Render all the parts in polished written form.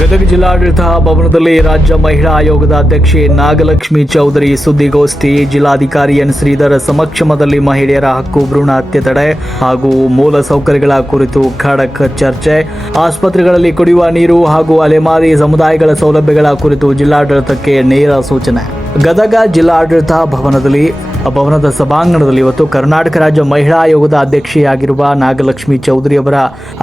ಗದಗ ಜಿಲ್ಲಾಡಳಿತ ಭವನದಲ್ಲಿ ರಾಜ್ಯ ಮಹಿಳಾ ಆಯೋಗದ ಅಧ್ಯಕ್ಷೆ ನಾಗಲಕ್ಷ್ಮಿ ಚೌಧರಿ ಸುದ್ದಿಗೋಷ್ಠಿ. ಜಿಲ್ಲಾಧಿಕಾರಿ ಎನ್ ಶ್ರೀಧರ್ ಸಮಕ್ಷಮದಲ್ಲಿ ಮಹಿಳೆಯರ ಹಕ್ಕು, ಭ್ರೂಣ ಹತ್ಯೆ ತಡೆ ಹಾಗೂ ಮೂಲ ಸೌಕರ್ಯಗಳ ಕುರಿತು ಖಡಕ್ ಚರ್ಚೆ. ಆಸ್ಪತ್ರೆಗಳಲ್ಲಿ ಕುಡಿಯುವ ನೀರು ಹಾಗೂ ಅಲೆಮಾರಿ ಸಮುದಾಯಗಳ ಸೌಲಭ್ಯಗಳ ಕುರಿತು ಜಿಲ್ಲಾಡಳಿತಕ್ಕೆ ನೇರ ಸೂಚನೆ. ಗದಗ ಜಿಲ್ಲಾಡಳಿತ ಭವನದ ಸಭಾಂಗಣದಲ್ಲಿ ಇವತ್ತು ಕರ್ನಾಟಕ ರಾಜ್ಯ ಮಹಿಳಾ ಆಯೋಗದ ಅಧ್ಯಕ್ಷೆಯಾಗಿರುವ ನಾಗಲಕ್ಷ್ಮಿ ಚೌಧರಿ ಅವರ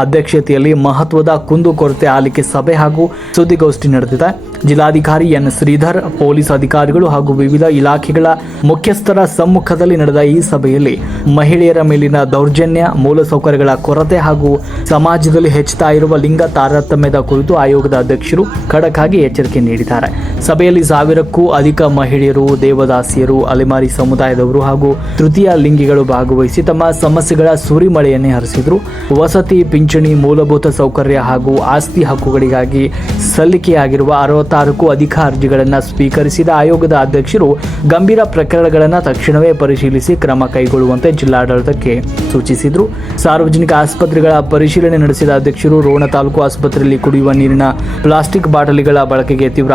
ಅಧ್ಯಕ್ಷತೆಯಲ್ಲಿ ಮಹತ್ವದ ಕುಂದುಕೊರತೆ ಆಲಿಕೆ ಸಭೆ ಹಾಗೂ ಸುದ್ದಿಗೋಷ್ಠಿ ನಡೆದಿದೆ. ಜಿಲ್ಲಾಧಿಕಾರಿ ಎನ್ ಶ್ರೀಧರ್, ಪೊಲೀಸ್ ಅಧಿಕಾರಿಗಳು ಹಾಗೂ ವಿವಿಧ ಇಲಾಖೆಗಳ ಮುಖ್ಯಸ್ಥರ ಸಮ್ಮುಖದಲ್ಲಿ ನಡೆದ ಈ ಸಭೆಯಲ್ಲಿ ಮಹಿಳೆಯರ ಮೇಲಿನ ದೌರ್ಜನ್ಯ, ಮೂಲಸೌಕರ್ಯಗಳ ಕೊರತೆ ಹಾಗೂ ಸಮಾಜದಲ್ಲಿ ಹೆಚ್ಚುತ್ತಾ ಇರುವ ಲಿಂಗ ತಾರತಮ್ಯದ ಕುರಿತು ಆಯೋಗದ ಅಧ್ಯಕ್ಷರು ಖಡಕ್ ಆಗಿ ಎಚ್ಚರಿಕೆ ನೀಡಿದ್ದಾರೆ. ಸಭೆಯಲ್ಲಿ 1000ಕ್ಕೂ ಅಧಿಕ ಮಹಿಳೆಯರು, ದೇವದಾಸಿಯರು, ಅಲೆಮಾರಿ ಸಮುದಾಯದವರು ಹಾಗೂ ತೃತೀಯ ಲಿಂಗಿಗಳು ಭಾಗವಹಿಸಿ ತಮ್ಮ ಸಮಸ್ಯೆಗಳ ಸುರಿಮಳೆಯನ್ನೇ ಹರಿಸಿದರು. ವಸತಿ, ಪಿಂಚಣಿ, ಮೂಲಭೂತ ಸೌಕರ್ಯ ಹಾಗೂ ಆಸ್ತಿ ಹಕ್ಕುಗಳಿಗಾಗಿ ಸಲ್ಲಿಕೆಯಾಗಿರುವ 66ಕ್ಕೂ ಅಧಿಕ ಅರ್ಜಿಗಳನ್ನು ಸ್ವೀಕರಿಸಿದ ಆಯೋಗದ ಅಧ್ಯಕ್ಷರು ಗಂಭೀರ ಪ್ರಕರಣಗಳನ್ನು ತಕ್ಷಣವೇ ಪರಿಶೀಲಿಸಿ ಕ್ರಮ ಕೈಗೊಳ್ಳುವಂತೆ ಜಿಲ್ಲಾಡಳಿತಕ್ಕೆ ಸೂಚಿಸಿದರು. ಸಾರ್ವಜನಿಕ ಆಸ್ಪತ್ರೆಗಳ ಪರಿಶೀಲನೆ ನಡೆಸಿದ ಅಧ್ಯಕ್ಷರು ರೋಣ ತಾಲೂಕು ಆಸ್ಪತ್ರೆಯಲ್ಲಿ ಕುಡಿಯುವ ನೀರಿನ ಪ್ಲಾಸ್ಟಿಕ್ ಬಾಟಲಿಗಳ ಬಳಕೆಗೆ ತೀವ್ರ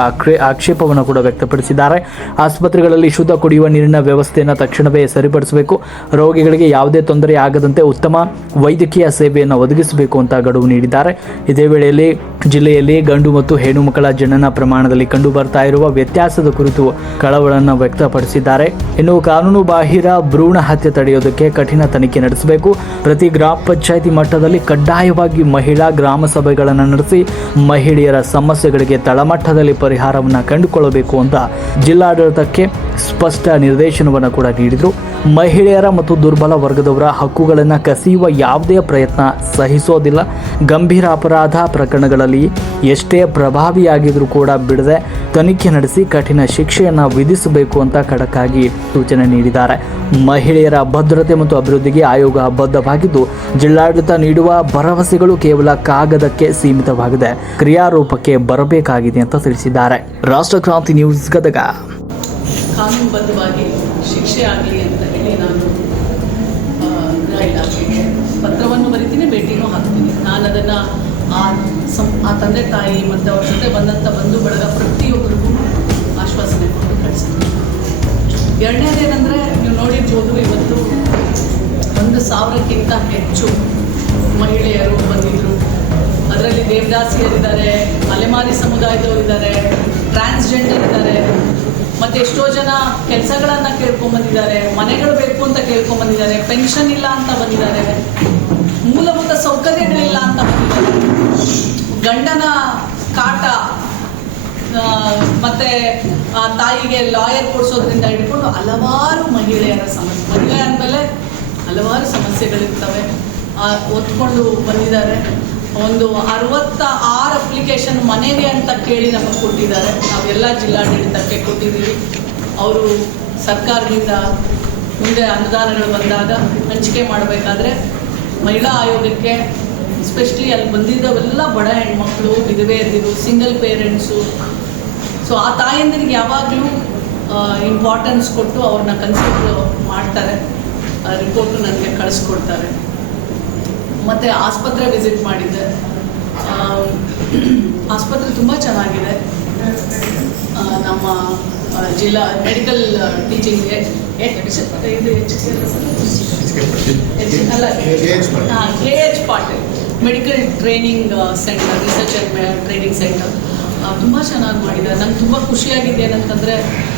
ಆಕ್ಷೇಪವನ್ನು ಕೂಡ ವ್ಯಕ್ತಪಡಿಸಿದ್ದಾರೆ. ಆಸ್ಪತ್ರೆಗಳಲ್ಲಿ ಶುದ್ಧ ಕುಡಿಯುವ ನೀರಿನ ವ್ಯವಸ್ಥೆಯನ್ನು ತಕ್ಷಣವೇ ಸರಿಪಡಿಸಬೇಕು. ರೋಗಿಗಳಿಗೆ ಯಾವುದೇ ತೊಂದರೆ ಆಗದಂತೆ ಉತ್ತಮ ವೈದ್ಯಕೀಯ ಸೇವೆಯನ್ನು ಒದಗಿಸಬೇಕು ಅಂತ ಗಡುವು ನೀಡಿದ್ದಾರೆ. ಇದೇ ವೇಳೆಯಲ್ಲಿ ಜಿಲ್ಲೆಯಲ್ಲಿ ಗಂಡು ಮತ್ತು ಹೆಣ್ಣು ಮಕ್ಕಳ ಜನನ ಪ್ರಮಾಣದಲ್ಲಿ ಕಂಡು ಬರ್ತಾ ಇರುವ ವ್ಯತ್ಯಾಸದ ಕುರಿತು ಕಳವಳವನ್ನು ವ್ಯಕ್ತಪಡಿಸಿದ್ದಾರೆ. ಇನ್ನು ಕಾನೂನು ಬಾಹಿರ ಭ್ರೂಣ ಹತ್ಯೆ ತಡೆಯೋದಕ್ಕೆ ಕಠಿಣ ತನಿಖೆ ನಡೆಸಬೇಕು. ಪ್ರತಿ ಗ್ರಾಮ ಪಂಚಾಯಿತಿ ಮಟ್ಟದಲ್ಲಿ ಕಡ್ಡಾಯವಾಗಿ ಮಹಿಳಾ ಗ್ರಾಮ ಸಭೆಗಳನ್ನು ನಡೆಸಿ ಮಹಿಳೆಯರ ಸಮಸ್ಯೆಗಳಿಗೆ ತಳಮಟ್ಟದಲ್ಲಿ ಪರಿಹಾರವನ್ನು ಕಂಡುಕೊಳ್ಳಬೇಕು ಅಂತ ಜಿಲ್ಲಾಡಳಿತಕ್ಕೆ ಸ್ಪಷ್ಟ ನಿರ್ದೇಶನವನ್ನು ಕೂಡ ನೀಡಿದರು. ಮಹಿಳೆಯರ ಮತ್ತು ದುರ್ಬಲ ವರ್ಗದವರ ಹಕ್ಕುಗಳನ್ನು ಕಸಿಯುವ ಯಾವುದೇ ಪ್ರಯತ್ನ ಸಹಿಸೋದಿಲ್ಲ. ಗಂಭೀರ ಅಪರಾಧ ಪ್ರಕರಣಗಳಲ್ಲಿ ಎಷ್ಟೇ ಪ್ರಭಾವಿಯಾಗಿದ್ರೂ ಕೂಡ ಬಿಡದೆ ತನಿಖೆ ನಡೆಸಿ ಕಠಿಣ ಶಿಕ್ಷೆಯನ್ನು ವಿಧಿಸಬೇಕು ಅಂತ ಖಡಕ್ ಆಗಿ ಸೂಚನೆ ನೀಡಿದ್ದಾರೆ. ಮಹಿಳೆಯರ ಭದ್ರತೆ ಮತ್ತು ಅಭಿವೃದ್ಧಿಗೆ ಆಯೋಗ ಬದ್ಧವಾಗಿದ್ದು, ಜಿಲ್ಲಾಡಳಿತ ನೀಡುವ ಭರವಸೆಗಳು ಕೇವಲ ಕಾಗದಕ್ಕೆ ಸೀಮಿತವಾಗಿದೆ, ಕ್ರಿಯಾರೂಪಕ್ಕೆ ಬರಬೇಕಾಗಿದೆ ಅಂತ ತಿಳಿಸಿದ್ದಾರೆ. ರಾಷ್ಟ್ರಕ್ರಾಂತಿ ನ್ಯೂಸ್ ಗದಗ. ಕಾನೂನುಬದ್ಧವಾಗಿ ಶಿಕ್ಷೆ ಆಗಲಿ ಅಂತ ಹೇಳಿ ನಾನು ಗೃಹ ಇಲಾಖೆಗೆ ಪತ್ರವನ್ನು ಬರಿತೀನಿ, ಭೇಟಿನೂ ಹಾಕ್ತೀನಿ. ನಾನು ಅದನ್ನು ಆ ತಂದೆ ತಾಯಿ ಮತ್ತು ಅವ್ರ ಜೊತೆ ಬಂದಂಥ ಬಂಧು ಬಳಗ ಪ್ರತಿಯೊಬ್ಬರಿಗೂ ಆಶ್ವಾಸನೆ ಕೊಟ್ಟು ಕಳಿಸ್ತೀನಿ. ಎರಡನೇದೇನೆಂದರೆ, ನೀವು ನೋಡಿರ್ಬೋದು, ಇವತ್ತು 1,000ಕ್ಕಿಂತ ಹೆಚ್ಚು ಮಹಿಳೆಯರು ಬಂದಿದ್ದರು. ಅದರಲ್ಲಿ ದೇವದಾಸಿಯರಿದ್ದಾರೆ, ಅಲೆಮಾರಿ ಸಮುದಾಯದವರಿದ್ದಾರೆ, ಟ್ರಾನ್ಸ್ಜೆಂಡರ್ ಇದ್ದಾರೆ, ಮತ್ತು ಎಷ್ಟೋ ಜನ ಕೆಲಸಗಳನ್ನು ಕೇಳ್ಕೊಂಬಂದಿದ್ದಾರೆ, ಮನೆಗಳು ಬೇಕು ಅಂತ ಕೇಳ್ಕೊಂಬಂದಿದ್ದಾರೆ, ಪೆನ್ಷನ್ ಇಲ್ಲ ಅಂತ ಬಂದಿದ್ದಾರೆ, ಮೂಲಭೂತ ಸೌಕರ್ಯಗಳಿಲ್ಲ ಅಂತ ಬಂದಿದ್ದಾರೆ, ಗಂಡನ ಕಾಟ ಮತ್ತು ತಾಯಿಗೆ ಲಾಯರ್ ಕೊಡಿಸೋದ್ರಿಂದ ಹಿಡ್ಕೊಂಡು ಹಲವಾರು ಮಹಿಳೆಯರ ಸಮಸ್ಯೆ. ಮಹಿಳೆ ಅಂದಮೇಲೆ ಹಲವಾರು ಸಮಸ್ಯೆಗಳಿರ್ತವೆ, ಒತ್ಕೊಂಡು ಬಂದಿದ್ದಾರೆ. ಒಂದು 66 ಅಪ್ಲಿಕೇಶನ್ ಮನೆಗೆ ಅಂತ ಕೇಳಿ ನಮಗೆ ಕೊಟ್ಟಿದ್ದಾರೆ. ನಾವೆಲ್ಲ ಜಿಲ್ಲಾಡಳಿತಕ್ಕೆ ಕೊಟ್ಟಿದ್ದೀವಿ. ಅವರು ಸರ್ಕಾರದಿಂದ ಮುಂದೆ ಅನುದಾನಗಳು ಬಂದಾಗ ಹಂಚಿಕೆ ಮಾಡಬೇಕಾದ್ರೆ ಮಹಿಳಾ ಆಯೋಗಕ್ಕೆ ಎಸ್ಪೆಷಲಿ ಅಲ್ಲಿ ಬಂದಿದ್ದವೆಲ್ಲ ಬಡ ಹೆಣ್ಮಕ್ಳು, ವಿಧವೆಯರು, ಸಿಂಗಲ್ ಪೇರೆಂಟ್ಸು. ಸೊ ಆ ತಾಯಂದಿರಿಗೆ ಯಾವಾಗಲೂ ಇಂಪಾರ್ಟೆನ್ಸ್ ಕೊಟ್ಟು ಅವ್ರನ್ನ ಕನ್ಸಿಡರ್ ಮಾಡ್ತಾರೆ. ರಿಪೋರ್ಟು ನನಗೆ ಕಳಿಸ್ಕೊಡ್ತಾರೆ. ಮತ್ತು ಆಸ್ಪತ್ರೆ ವಿಸಿಟ್ ಮಾಡಿದ್ದೆ. ಆಸ್ಪತ್ರೆ ತುಂಬ ಚೆನ್ನಾಗಿದೆ. ನಮ್ಮ ಜಿಲ್ಲಾ ಮೆಡಿಕಲ್ ಟೀಚಿಂಗ್ಗೆ KH Patil medical training center, research and training center ತುಂಬ ಚೆನ್ನಾಗಿ ಮಾಡಿದ್ದಾರೆ. ನಂಗೆ ತುಂಬ ಖುಷಿಯಾಗಿದೆ ಏನಂತಂದರೆ,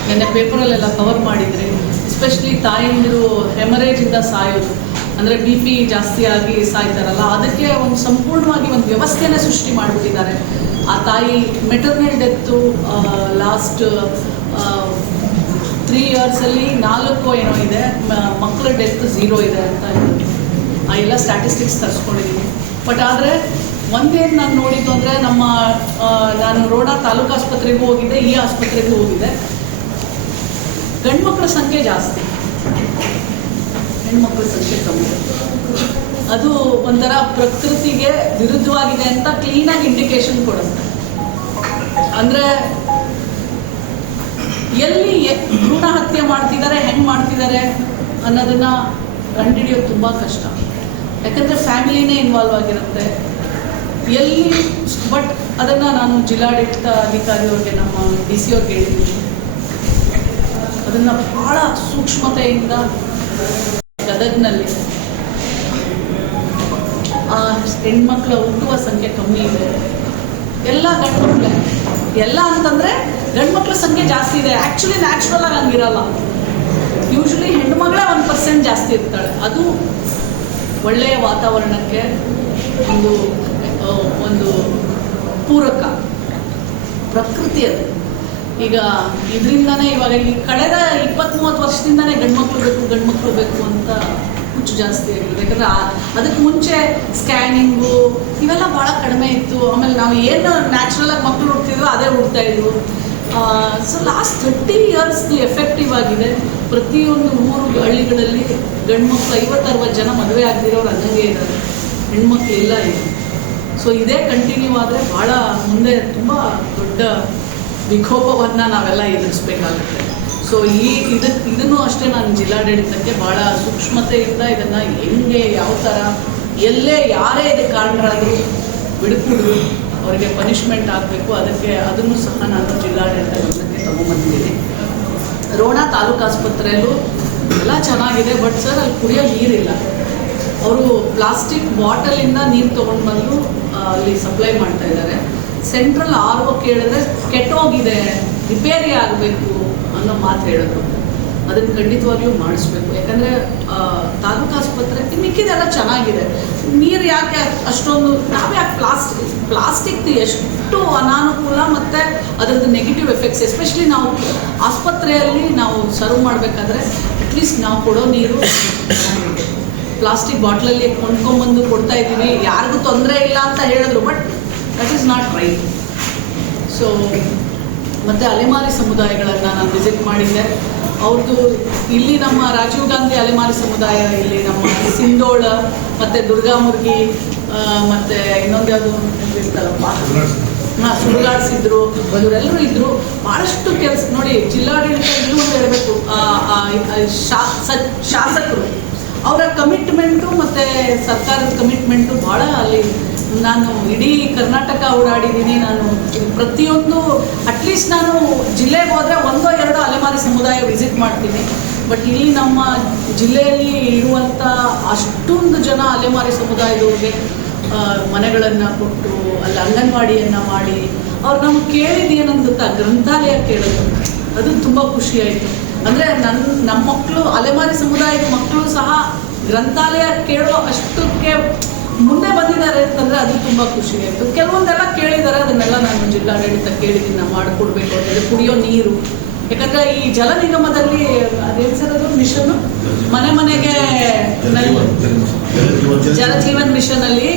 ನೆನ್ನೆ ಪೇಪರಲ್ಲೆಲ್ಲ ಕವರ್ ಮಾಡಿದ್ರಿ, ಎಸ್ಪೆಷಲಿ ತಾಯಂದಿರು ಹೆಮರೇಜಿಂದ ಸಾಯೋದು, ಅಂದರೆ BP ಜಾಸ್ತಿ ಆಗಿ ಸಾಯ್ತಾರಲ್ಲ, ಅದಕ್ಕೆ ಒಂದು ಸಂಪೂರ್ಣವಾಗಿ ಒಂದು ವ್ಯವಸ್ಥೆನೇ ಸೃಷ್ಟಿ ಮಾಡಿಬಿಟ್ಟಿದ್ದಾರೆ. ಆ ತಾಯಿ ಮೆಟರ್ನಲ್ ಡೆತ್ತು ಲಾಸ್ಟ್ 3 ಇಯರ್ಸಲ್ಲಿ 4 ಏನೋ ಇದೆ, ಮಕ್ಕಳ ಡೆತ್ 0 ಇದೆ ಅಂತ ಆ ಎಲ್ಲ ಸ್ಟ್ಯಾಟಿಸ್ಟಿಕ್ಸ್ ತರಿಸ್ಕೊಂಡಿದ್ದೀನಿ. ಬಟ್ ಆದರೆ ಒಂದೇನು ನಾನು ನೋಡಿದ್ದು ಅಂದರೆ, ನಾನು ರೋಣ ತಾಲೂಕು ಆಸ್ಪತ್ರೆಗೂ ಹೋಗಿದ್ದೆ, ಈ ಆಸ್ಪತ್ರೆಗೂ ಹೋಗಿದ್ದೆ. ಗಂಡು ಮಕ್ಕಳ ಸಂಖ್ಯೆ ಜಾಸ್ತಿ, ಹೆಣ್ಮಕ್ಳ ಸಂಖ್ಯೆ ಕಮ್ಮಿ. ಅದು ಒಂಥರ ಪ್ರಕೃತಿಗೆ ವಿರುದ್ಧವಾಗಿದೆ ಅಂತ ಕ್ಲೀನಾಗಿ ಇಂಡಿಕೇಶನ್ ಕೊಡುತ್ತೆ. ಅಂದರೆ ಎಲ್ಲಿ ಭ್ರೂಣ ಹತ್ಯೆ ಮಾಡ್ತಿದ್ದಾರೆ, ಹೆಂಗೆ ಮಾಡ್ತಿದ್ದಾರೆ, ಅನ್ನೋದನ್ನು ಕಂಡುಹಿಡಿಯೋದು ತುಂಬ ಕಷ್ಟ. ಯಾಕಂದರೆ ಫ್ಯಾಮಿಲಿನೇ ಇನ್ವಾಲ್ವ್ ಆಗಿರುತ್ತೆ ಎಲ್ಲಿ. ಬಟ್ ಅದನ್ನು ನಾನು ಜಿಲ್ಲಾಡಳಿತ ಅಧಿಕಾರಿಯವ್ರಿಗೆ, ನಮ್ಮ ಡಿ ಸಿ ಅವ್ರಿಗೆ ಹೇಳಿದ್ದೀನಿ. ಅದನ್ನು ಭಾಳ ಸೂಕ್ಷ್ಮತೆಯಿಂದ ಗದಗ್ನಲ್ಲಿ ಹೆಣ್ಮಕ್ಳ ಹುಟ್ಟುವ ಸಂಖ್ಯೆ ಕಮ್ಮಿ ಇದೆ. ಎಲ್ಲ ಗಂಡ್ಮಕ್ಳೇ, ಎಲ್ಲ ಅಂತಂದರೆ ಗಂಡ್ಮಕ್ಳ ಸಂಖ್ಯೆ ಜಾಸ್ತಿ ಇದೆ. ಆ್ಯಕ್ಚುಲಿ ನ್ಯಾಚುರಲ್ ಆಗಿ ಹಂಗಿರಲ್ಲ. ಯೂಶ್ವಲಿ ಹೆಣ್ಣುಮಗಳೇ 1% ಜಾಸ್ತಿ ಇರ್ತಾಳೆ. ಅದು ಒಳ್ಳೆಯ ವಾತಾವರಣಕ್ಕೆ ಒಂದು ಪೂರಕ ಪ್ರಕೃತಿ. ಅದು ಈಗ ಇದರಿಂದನೇ ಇವಾಗ ಈ ಕಳೆದ 20-30 ವರ್ಷದಿಂದನೇ ಗಂಡ್ಮಕ್ಳು ಬೇಕು ಅಂತ ಹುಚ್ಚು ಜಾಸ್ತಿ ಆಗಿದೆ. ಯಾಕಂದರೆ ಅದಕ್ಕೆ ಮುಂಚೆ ಸ್ಕ್ಯಾನಿಂಗು ಇವೆಲ್ಲ ಭಾಳ ಕಡಿಮೆ ಇತ್ತು. ಆಮೇಲೆ ನಾವು ಏನು ನ್ಯಾಚುರಲಾಗಿ ಮಕ್ಕಳು ಹುಡ್ತಿದ್ವೋ ಅದೇ ಹುಡ್ತಾ ಇದ್ವು. ಸೊ ಲಾಸ್ಟ್ 30 ಇಯರ್ಸ್ ಎಫೆಕ್ಟಿವ್ ಆಗಿದೆ. ಪ್ರತಿಯೊಂದು ಊರು ಹಳ್ಳಿಗಳಲ್ಲಿ ಗಂಡ್ಮಕ್ಳು 50-60 ಜನ ಮದುವೆ ಆಗದಿರೋರು ಹಂಗೆ ಇದ್ದಾರೆ, ಹೆಣ್ಮಕ್ಳು ಇಲ್ಲ ಇದೆ. ಸೊ ಇದೇ ಕಂಟಿನ್ಯೂ ಆದರೆ ಭಾಳ ಮುಂದೆ ತುಂಬ ದೊಡ್ಡ ವಿಕೋಪವನ್ನು ನಾವೆಲ್ಲ ಎದುರಿಸ್ಬೇಕಾಗುತ್ತೆ. ಸೊ ಇದನ್ನು ಅಷ್ಟೇ ನಾನು ಜಿಲ್ಲಾಡಳಿತಕ್ಕೆ ಭಾಳ ಸೂಕ್ಷ್ಮತೆಯಿಂದ ಇದನ್ನು ಹೆಂಗೆ, ಯಾವ ಥರ, ಎಲ್ಲೇ ಯಾರೇ ಇದಕ್ಕೆ ಕಾರಣರಾದರೂ ಬಿಡುಕೂಡ್ದು ಅವರಿಗೆ ಪನಿಷ್ಮೆಂಟ್ ಆಗಬೇಕು. ಅದನ್ನು ಸಹ ನಾನು ಜಿಲ್ಲಾಡಳಿತ ಗಮನಕ್ಕೆ ತಗೊಂಡ್ಬಂದಿದ್ದೀನಿ. ರೋಣ ತಾಲೂಕು ಆಸ್ಪತ್ರೆಯಲ್ಲೂ ಎಲ್ಲ ಚೆನ್ನಾಗಿದೆ. ಬಟ್ ಸರ್, ಅಲ್ಲಿ ಕುಡಿಯೋ ನೀರಿಲ್ಲ. ಅವರು ಪ್ಲಾಸ್ಟಿಕ್ ಬಾಟಲಿಂದ ನೀರು ತೊಗೊಂಡು ಬಂದು ಅಲ್ಲಿ ಸಪ್ಲೈ ಮಾಡ್ತಾ ಇದ್ದಾರೆ. ಸೆಂಟ್ರಲ್ RO ಕೇಳಿದ್ರೆ ಕೆಟ್ಟೋಗಿದೆ, ರಿಪೇರಿ ಆಗಬೇಕು ಅನ್ನೋ ಮಾತು ಹೇಳಿದ್ರು. ಅದನ್ನು ಖಂಡಿತವಾಗ್ಲೂ ಮಾಡಿಸ್ಬೇಕು. ಯಾಕಂದರೆ ತಾಲೂಕು ಆಸ್ಪತ್ರೆ ಮಿಕ್ಕಿದೆಲ್ಲ ಚೆನ್ನಾಗಿದೆ. ನೀರು ಯಾಕೆ ಅಷ್ಟೊಂದು, ನಾವ್ಯಾಕೆ ಪ್ಲಾಸ್ಟಿಕ್ ಎಷ್ಟು ಅನಾನುಕೂಲ ಮತ್ತು ಅದರದ್ದು ನೆಗೆಟಿವ್ ಎಫೆಕ್ಟ್ಸ್, ಎಸ್ಪೆಷಲಿ ನಾವು ಆಸ್ಪತ್ರೆಯಲ್ಲಿ ನಾವು ಸರ್ವ್ ಮಾಡಬೇಕಾದ್ರೆ ಅಟ್ಲೀಸ್ಟ್ ನಾವು ಕೊಡೋ ನೀರು ಪ್ಲಾಸ್ಟಿಕ್ ಬಾಟ್ಲಲ್ಲಿ ಕೊಂಡ್ಕೊಂಬಂದು ಕೊಡ್ತಾ ಇದ್ದೀವಿ. ಯಾರಿಗೂ ತೊಂದರೆ ಇಲ್ಲ ಅಂತ ಹೇಳಿದ್ರು, but that is not right. So ಮತ್ತು ಅಲೆಮಾರಿ ಸಮುದಾಯಗಳನ್ನು ನಾನು ವಿಸಿಟ್ ಮಾಡಿದ್ದೆ. ಅವ್ರದ್ದು ಇಲ್ಲಿ ನಮ್ಮ ರಾಜೀವ್ ಗಾಂಧಿ ಅಲೆಮಾರಿ ಸಮುದಾಯ, ಇಲ್ಲಿ ನಮ್ಮ ಸಿಂಧೋಳ ಮತ್ತು ದುರ್ಗಾಮುರ್ಗಿ ಮತ್ತು ಇನ್ನೊಂದು ಯಾವುದು ಇರ್ತಾರಪ್ಪ, ಸುಡುಗಾಡ್ಸಿದ್ರು, ಇವರೆಲ್ಲರೂ ಇದ್ದರು. ಭಾಳಷ್ಟು ಕೆಲಸ ನೋಡಿ. ಜಿಲ್ಲಾಡಳಿತ ಇಲ್ಲೂ ಅಂತ ಹೇಳಬೇಕು, ಶಾಸಕರು ಅವರ ಕಮಿಟ್ಮೆಂಟು ಮತ್ತು ಸರ್ಕಾರದ ಕಮಿಟ್ಮೆಂಟು ಭಾಳ ಅಲ್ಲಿ. ನಾನು ಇಡೀ ಕರ್ನಾಟಕ ಓಡಾಡಿದ್ದೀನಿ. ನಾನು ಪ್ರತಿಯೊಂದು ಅಟ್ಲೀಸ್ಟ್ ನಾನು ಜಿಲ್ಲೆಗೆ ಹೋದರೆ 1-2 ಅಲೆಮಾರಿ ಸಮುದಾಯ ವಿಸಿಟ್ ಮಾಡ್ತೀನಿ. ಬಟ್ ಇಲ್ಲಿ ನಮ್ಮ ಜಿಲ್ಲೆಯಲ್ಲಿ ಇರುವಂಥ ಅಷ್ಟೊಂದು ಜನ ಅಲೆಮಾರಿ ಸಮುದಾಯದವ್ರಿಗೆ ಮನೆಗಳನ್ನು ಕೊಟ್ಟು ಅಲ್ಲಿ ಅಂಗನವಾಡಿಯನ್ನು ಮಾಡಿ ಅವ್ರು ನಮ್ಗೆ ಕೇಳಿದ್ದೇನಂತ ಗೊತ್ತಾ, ಗ್ರಂಥಾಲಯ ಕೇಳೋದು. ಅದು ತುಂಬ ಖುಷಿಯಾಯಿತು. ಅಂದರೆ ನಮ್ಮ ಮಕ್ಕಳು, ಅಲೆಮಾರಿ ಸಮುದಾಯದ ಮಕ್ಕಳು ಸಹ ಗ್ರಂಥಾಲಯ ಕೇಳೋ ಅಷ್ಟಕ್ಕೆ ಮುಂದೆ ಬಂದಿದ್ದಾರೆ ಅಂತಂದರೆ ಅದು ತುಂಬ ಖುಷಿ ಆಯಿತು. ಕೆಲವೊಂದೆಲ್ಲ ಕೇಳಿದ್ದಾರೆ, ಅದನ್ನೆಲ್ಲ ನಾನು ಜಿಲ್ಲಾಡಳಿತ ಕೇಳಿದ್ದೀನಿ, ನಾವು ಮಾಡಿಕೊಡ್ಬೇಕು ಅಂತೇಳಿ. ಕುಡಿಯೋ ನೀರು, ಯಾಕಂದರೆ ಈ ಜಲ ನಿಗಮದಲ್ಲಿ ಅದೇನು ಸರ್ ಅದು ಮಿಷನ್ನು, ಮನೆಗೆ ಜಲಜೀವನ್ ಮಿಷನಲ್ಲಿ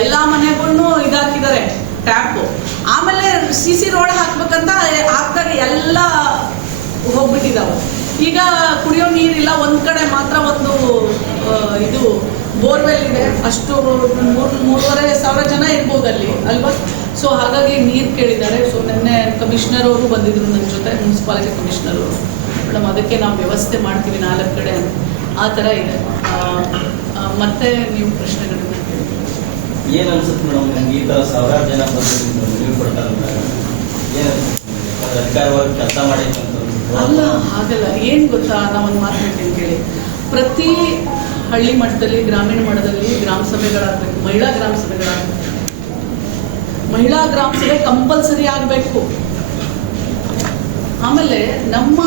ಎಲ್ಲ ಮನೆಗೂ ಇದಾಕಿದ್ದಾರೆ ಟ್ಯಾಪು. ಆಮೇಲೆ CC ರೋಡ್ ಹಾಕ್ಬೇಕಂತ ಹಾಕಿದಾಗ ಎಲ್ಲ ಹೋಗ್ಬಿಟ್ಟಿದ್ದಾವೆ. ಈಗ ಕುಡಿಯೋ ನೀರಿಲ್ಲ. ಒಂದು ಕಡೆ ಮಾತ್ರ ಒಂದು ಇದು ಬೋರ್ವೆಲ್ ಇದೆ. ಅಷ್ಟು 3,500 ಜನ ಇರ್ಬೋದು ಅಲ್ಲಿ ಅಲ್ವಾ. ಸೊ ಹಾಗಾಗಿ ನೀರು ಕೇಳಿದ್ದಾರೆ. ಸೊ ನಿನ್ನೆ ಕಮಿಷನರ್ ಅವರು ಬಂದಿದ್ರು ನನ್ನ ಜೊತೆ, ಮುನ್ಸಿಪಾಲಿಟಿ ಕಮಿಷನರ್ ಅವರು. ಮೇಡಮ್ ಅದಕ್ಕೆ ನಾವು ವ್ಯವಸ್ಥೆ ಮಾಡ್ತೀವಿ 4 ಕಡೆ ಆ ಥರ ಇದೆ. ಮತ್ತೆ ನೀವು ಪ್ರಶ್ನೆಗಳನ್ನ ಏನು ಅನ್ಸುತ್ತೆ ಮೇಡಮ್, ನಿಮ್ಗೆ ಈ ಥರ 1000 ಜನ ಬಂದು ನೀವು ಕೊಡ್ತಾರಂತ ಏನು ಅಧಿಕಾರವಾಗಿ ಕೆಲಸ ಮಾಡಿತ್ತು ಅಲ್ಲ? ಹಾಗಲ್ಲ. ಏನು ಗೊತ್ತಾ, ನಾವೊಂದು ಮಾತು ಹೇಳ್ತೀನಿ ಕೇಳಿ. ಪ್ರತಿ ಹಳ್ಳಿ ಮಟ್ಟದಲ್ಲಿ, ಗ್ರಾಮೀಣ ಮಟ್ಟದಲ್ಲಿ ಗ್ರಾಮ ಸಭೆಗಳಾಗಬೇಕು, ಮಹಿಳಾ ಗ್ರಾಮ ಸಭೆಗಳಾಗಬೇಕು. ಮಹಿಳಾ ಗ್ರಾಮ ಸಭೆ ಕಂಪಲ್ಸರಿ ಆಗಬೇಕು. ಆಮೇಲೆ ನಮ್ಮ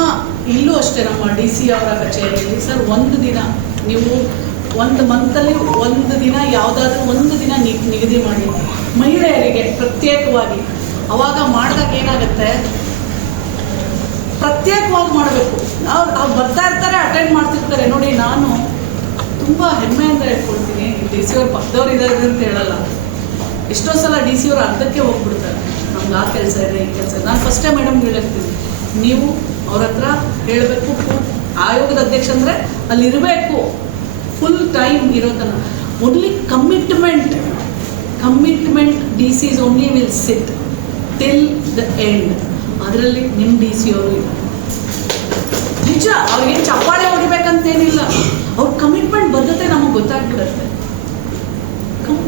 ಇಲ್ಲೂ ಅಷ್ಟೇ, ನಮ್ಮ DC ಅವರ ಕಚೇರಿಯಲ್ಲಿ ಸರ್, ಒಂದು ದಿನ ನೀವು ಒಂದು ಮಂತಲ್ಲಿ 1 ದಿನ ಯಾವುದಾದ್ರೂ 1 ದಿನ ನಿಗದಿ ಮಾಡಿ ಮಹಿಳೆಯರಿಗೆ ಪ್ರತ್ಯೇಕವಾಗಿ. ಅವಾಗ ಮಾಡಿದಾಗ ಏನಾಗುತ್ತೆ, ಪ್ರತ್ಯೇಕವಾಗಿ ಮಾಡಬೇಕು. ಅವ್ರು ಬರ್ತಾ ಇರ್ತಾರೆ, ಅಟೆಂಡ್ ಮಾಡ್ತಿರ್ತಾರೆ. ನೋಡಿ, ನಾನು ತುಂಬ ಹೆಮ್ಮೆಯಿಂದ ಹೇಳ್ಕೊಳ್ತೀನಿ, DC ಅವ್ರ ಪಕ್ಕದವ್ರು ಇದ್ದಾರೆ ಅಂತ ಹೇಳಲ್ಲ. ಎಷ್ಟೋ ಸಲ DC ಅವ್ರು ಅರ್ಧಕ್ಕೆ ಹೋಗ್ಬಿಡ್ತಾರೆ, ನಮ್ಗೆ ಆ ಕೆಲಸ ಇದೆ, ಈ ಕೆಲಸ ಇದೆ. ನಾನು ಫಸ್ಟೇ ಮೇಡಮ್ ಹೇಳಿರ್ತೀನಿ, ನೀವು ಅವ್ರ ಹತ್ರ ಹೇಳಬೇಕು. ಆಯೋಗದ ಅಧ್ಯಕ್ಷ ಅಂದರೆ ಅಲ್ಲಿರಬೇಕು, ಫುಲ್ ಟೈಮ್ ಇರೋ ತನಕ. Only commitment DC only will sit till the end. ಅದರಲ್ಲಿ ನಿಮ್ಮ DC ಅವರು ನಿಜ, ಅವ್ರಿಗೇನು ಚಪ್ಪಾಳೆ ಹೊಡಿಬೇಕಂತೇನಿಲ್ಲ.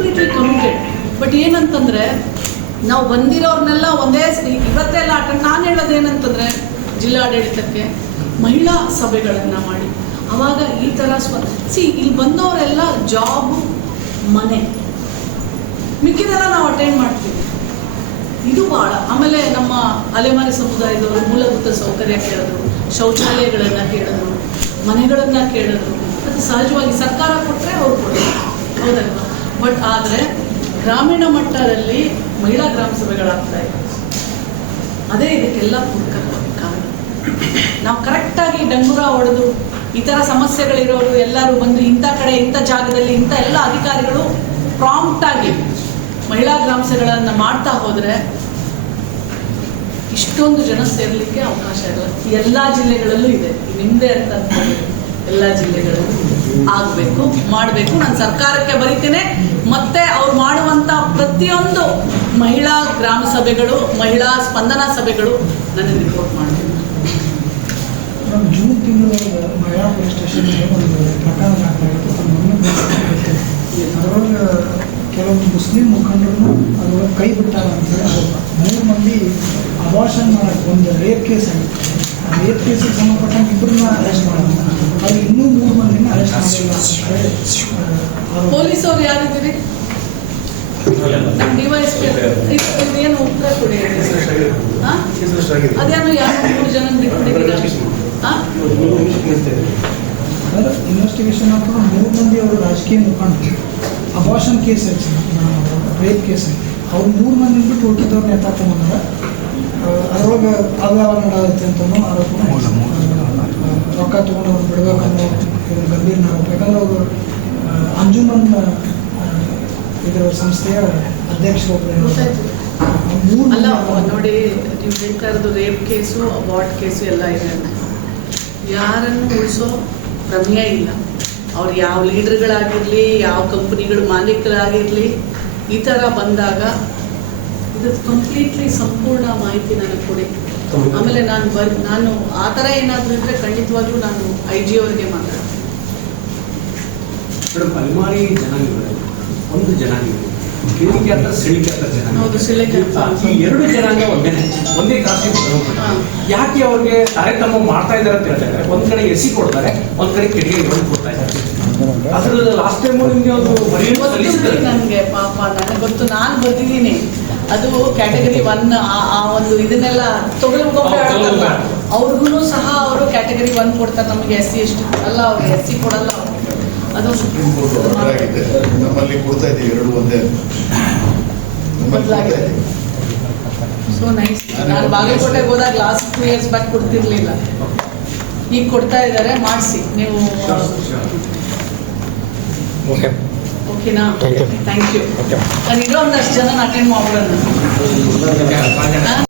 Completely committed. ಬಟ್ ಏನಂತಂದರೆ ನಾವು ಬಂದಿರೋರ್ನೆಲ್ಲ ಇವತ್ತೆಲ್ಲ ನಾನು ಹೇಳೋದೇನಂತಂದರೆ ಜಿಲ್ಲಾಡಳಿತಕ್ಕೆ ಮಹಿಳಾ ಸಭೆಗಳನ್ನು ಮಾಡಿ ಆವಾಗ ಈ ಥರ ಇಲ್ಲಿ ಬಂದವರೆಲ್ಲ ಜಾಬು ಮನೆ ಮಿಕ್ಕಿದೆಲ್ಲ ನಾವು ಅಟೆಂಡ್ ಮಾಡ್ತೀವಿ. ಇದು ಭಾಳ. ಆಮೇಲೆ ನಮ್ಮ ಅಲೆಮಾರಿ ಸಮುದಾಯದವರು ಮೂಲಭೂತ ಸೌಕರ್ಯ ಕೇಳಿದ್ರು, ಶೌಚಾಲಯಗಳನ್ನು ಕೇಳಿದ್ರು, ಮನೆಗಳನ್ನು ಕೇಳಿದ್ರು. ಅದು ಸಹಜವಾಗಿ ಸರ್ಕಾರ ಕೊಟ್ಟರೆ ಅವ್ರು ಕೊಡೋದು, ಹೌದಲ್ವಾ? ಬಟ್ ಆದರೆ ಗ್ರಾಮೀಣ ಮಟ್ಟದಲ್ಲಿ ಮಹಿಳಾ ಗ್ರಾಮ ಸಭೆಗಳಾಗ್ತಾ ಇದೆ. ಅದೇ ಇದಕ್ಕೆಲ್ಲ ಪೂರಕವಾಗಿ ಕಾರಣ. ನಾವು ಕರೆಕ್ಟಾಗಿ ಡಂಗುರ ಹೊಡೆದು ಈ ಥರ ಸಮಸ್ಯೆಗಳಿರೋರು ಎಲ್ಲರೂ ಬಂದು ಇಂಥ ಕಡೆ ಇಂಥ ಜಾಗದಲ್ಲಿ ಇಂಥ ಎಲ್ಲ ಅಧಿಕಾರಿಗಳು ಪ್ರಾಂಪ್ಟಾಗಿ ಮಹಿಳಾ ಗ್ರಾಮ ಸಭೆಗಳನ್ನು ಮಾಡ್ತಾ ಹೋದರೆ ಇಷ್ಟೊಂದು ಜನ ಸೇರಲಿಕ್ಕೆ ಅವಕಾಶ ಇರಲ್ಲ. ಎಲ್ಲ ಜಿಲ್ಲೆಗಳಲ್ಲೂ ಇದೆ, ನಿಮ್ಮದೇ ಅಂತ ಎಲ್ಲ ಜಿಲ್ಲೆಗಳಲ್ಲೂ ಆಗಬೇಕು, ಮಾಡಬೇಕು. ನಾನು ಸರ್ಕಾರಕ್ಕೆ ಬರೀತೇನೆ. ಮತ್ತೆ ಅವ್ರು ಮಾಡುವಂಥ ಪ್ರತಿಯೊಂದು ಮಹಿಳಾ ಗ್ರಾಮ ಸಭೆಗಳು, ಮಹಿಳಾ ಸ್ಪಂದನಾ ಸಭೆಗಳು ನನಗೆ ರಿಪೋರ್ಟ್ ಮಾಡಬೇಕು. ಜೂನ್ ತಿಂಗಳೊಳಗೆ ಮಹಿಳಾ ಪೊಲೀಸ್ ಸ್ಟೇಷನ್ಗೆ ಒಂದು ಪ್ರಕರಣ ದಾಖಲಾಗಿತ್ತು. ಅದರೊಳಗೆ ಕೆಲವೊಂದು ಮುಸ್ಲಿಂ ಮುಖಂಡರು ಅದರೊಳಗೆ ಕೈ ಬಿಟ್ಟಾರ ಅಂತೇಳಿ 3 ಮಂದಿ ಅಬಾರ್ಷನ್ ಮಾಡೋಕ್ಕೆ ಒಂದು ರೇಪ್ ಕೇಸ್ ಆಗಿತ್ತು. ಆ ರೇಪ್ ಕೇಸಿಗೆ ಸಂಬಂಧಪಟ್ಟಂಗೆ 2 ಅರೆಸ್ಟ್ ಮಾಡೋದು, ಅದು ಇನ್ನೂ 3 ಮಂದಿನ ಅರೆಸ್ಟ್ ಮಾಡಿಲ್ಲ ಅಂತ ಹೇಳಿ ಪೊಲೀಸ್ ಅವ್ರು ಯಾರಿದ್ದೀರಿ? ಡಿವೈಎಸ್ಪಿ ಏನು ಉತ್ತರ ಕೊಡಿ. ಅದೇನು ಯಾರು 3 ಜನ ಬಿಟ್ಬಿಟ್ಟಿದ್ದೀರಾ? ಇನ್ವೆಸ್ಟಿಗೇಷನ್ ಹಾಕೊಂಡು 3 ಮಂದಿ ಅವರು ರಾಜಕೀಯ ಮುಖಂಡರು ಅಬಾರ್ಷನ್ ಕೇಸ್ ರೇಪ್ ಕೇಸ್ ಅವ್ರು 3 ಮಂದಿ ಬಿಟ್ಟು ಹುಟ್ಟಿದವ್ರನ್ನ ಎತ್ತಾಕೊಂಡ್ಬಂದ್ರೆ ಅದರೊಳಗೆ ಅವ್ಯವಹಾರ ನಡೆಯುತ್ತೆ ಅಂತಲೂ ಆರೋಪ. ರೊಕ್ಕ ತೊಗೊಂಡು ಅವ್ರು ಬಿಡಬೇಕನ್ನೋ ಇದ್ರ ಗಂಭೀರ ಆರೋಪ. ಯಾಕಂದ್ರೆ ಅವರು ಅಂಜುಮನ್ ಇದರ ಸಂಸ್ಥೆಯ ಅಧ್ಯಕ್ಷರೊಬ್ಬರು. ಅಲ್ಲ ನೋಡಿ, ನೀವು ಹೇಳ್ತಾ ಇರೋದು ರೇಪ್ ಕೇಸು, ಅಬಾರ್ಟ್ ಕೇಸು ಎಲ್ಲ ಇದೆ ಅಂತ. ಯಾರನ್ನು ಉಳಿಸೋ ಪ್ರಮೇಯ ಇಲ್ಲ. ಅವ್ರು ಯಾವ ಲೀಡರ್ಗಳಾಗಿರಲಿ, ಯಾವ ಕಂಪ್ನಿಗಳ ಮಾಲೀಕರಾಗಿರಲಿ, ಈ ಥರ ಬಂದಾಗ ಇದು ಕಂಪ್ಲೀಟ್ಲಿ ಸಂಪೂರ್ಣ ಮಾಹಿತಿ ನನಗೆ ಕೊಡಿ. ಆಮೇಲೆ ನಾನು ಆ ಥರ ಏನಾದರೂ ಇದ್ದರೆ ಖಂಡಿತವಾಗ್ಲೂ ನಾನು IG ಅವರಿಗೆ ಮಾತಾಡ್ತೀನಿ. ಮೇಡಮ್, ಅಲೆಮಾರಿ ಜನಾಂಗಗಳು ಒಂದು ಜನಾಂಗ, ಕಿರಿಕ್ಯಾತ ಸಿಳಿಕ್ಯಾತ ಜನಾಂಗ. ಹೌದು, ಸಿಳಿಕ್ಯಾತ. ಈ 2 ಜನಾಂಗ ಒಂದೇ ಕಾಸ್ಟಿಗೆ ಯಾಕೆ ಅವ್ರಿಗೆ ಕಾರ್ಯಕ್ರಮ ಮಾಡ್ತಾ ಇದ್ದಾರೆ ಅಂತ ಹೇಳ್ತಾರೆ. ಒಂದ್ ಕಡೆ ಎಸಿ ಕೊಡ್ತಾರೆ, ಒಂದ್ ಕಡೆ ಕೆಡಿಗೆ ಕೊಡ್ತಾ ಇದ್ದಾರೆ. ಅದ್ರಲ್ಲಿ ಲಾಸ್ಟ್ ಟೈಮ್ ನಿಮ್ಗೆ ಒಂದು ನನಗೆ ಪಾಪ ನನಗೆ ಗೊತ್ತು, ನಾನು ಬರ್ತಿದ್ದೀನಿ. ಅದು ಕ್ಯಾಟಗರಿ 1 ಆ ಒಂದು ಇದನ್ನೆಲ್ಲ ತೊಗೊಳ್ಕೊಂಡು ಅವ್ರಿಗೂ ಸಹ ಅವರು ಕ್ಯಾಟಗರಿ 1 ಕೊಡ್ತಾರೆ. ನಮಗೆ SC ST ಅಲ್ಲ, ಅವ್ರಿಗೆ SC ಕೊಡಲ್ಲ. ಅದು ನಮ್ಮಲ್ಲಿ ಕೊಡ್ತಾ ಇದ್ದೀವಿ, 2 ಒಂದೇ ಬದಲಾಗಿದೆ. So nice. ನಾನು ಬಾಗಲಕೋಟೆಗೆ ಹೋದಾಗ ಲಾಸ್ಟ್ 2 years ಬ್ಯಾಕ್ ಕೊಡ್ತಿರ್ಲಿಲ್ಲ, ಈಗ ಕೊಡ್ತಾ ಇದ್ದಾರೆ. ಮಾಡಿಸಿ ನೀವು. ಓಕೆನಾ? Thank you. ನಾನು ಇರೋ ಒಂದಷ್ಟು ಜನ ಅಟೆಂಡ್ ಮಾಡ್ಬಿಡೋಣ.